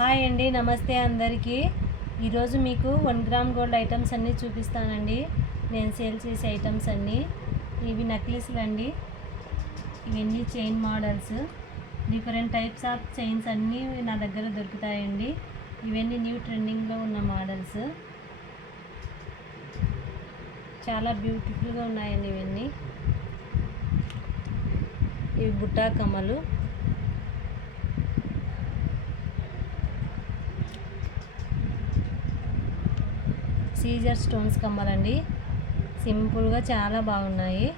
Hi అండి, నమస్తే అందరికీ. ఈరోజు మీకు 1 గ్రామ్ గోల్డ్ ఐటమ్స్ అన్నీ చూపిస్తానండి. నేను సేల్ చేసే ఐటమ్స్ అన్నీ. ఇవి నెక్లెస్లు అండి. ఇవన్నీ chain models, different types of chains అన్నీ నా దగ్గర దొరుకుతాయండి. ఇవన్నీ న్యూ ట్రెండింగ్లో ఉన్న మోడల్స్, చాలా బ్యూటిఫుల్గా ఉన్నాయండి. ఇవన్నీ ఇవి బుట్టా కమ్మలు, సీజర్ స్టోన్స్ కమ్మలండి. సింపుల్గా చాలా బాగున్నాయి.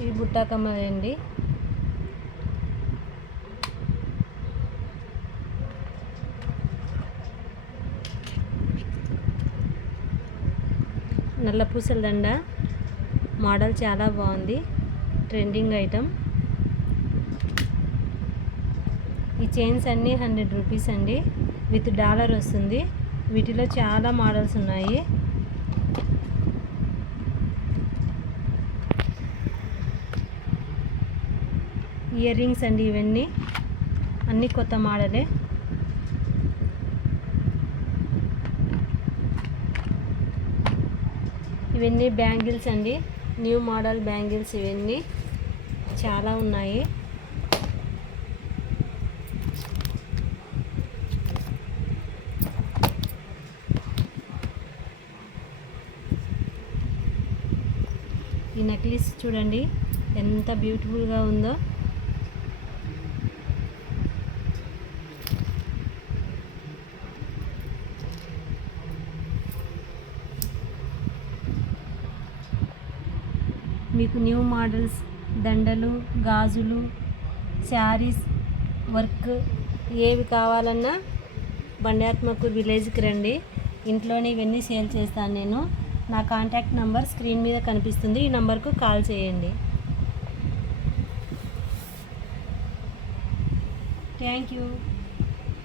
ఇవి బుట్టా కమ్మలండి. నల్ల పూసల దండ మోడల్ చాలా బాగుంది, ట్రెండింగ్ ఐటమ్. ఈ చైన్స్ అన్నీ 100 రూపీస్ అండి, విత్ డాలర్ వస్తుంది. వీటిలో చాలా మోడల్స్ ఉన్నాయి. ఇయర్ రింగ్స్ అండి, ఇవన్నీ అన్నీ కొత్త మోడలే. ఇవన్నీ బ్యాంగిల్స్ అండి, న్యూ మోడల్ బ్యాంగిల్స్. ఇవన్నీ చాలా ఉన్నాయి. ఈ నెక్లెస్ చూడండి ఎంత బ్యూటిఫుల్గా ఉందో. మీకు న్యూ మోడల్స్ దండలు, గాజులు, శారీస్, వర్క్ ఏవి కావాలన్నా బండాత్మకూర్ విలేజ్కి రండి. ఇంట్లోనే ఇవన్నీ సేల్ చేస్తాను నేను. నా కాంటాక్ట్ నెంబర్ స్క్రీన్ మీద కనిపిస్తుంది. ఈ నెంబర్కు కాల్ చేయండి. Thank you.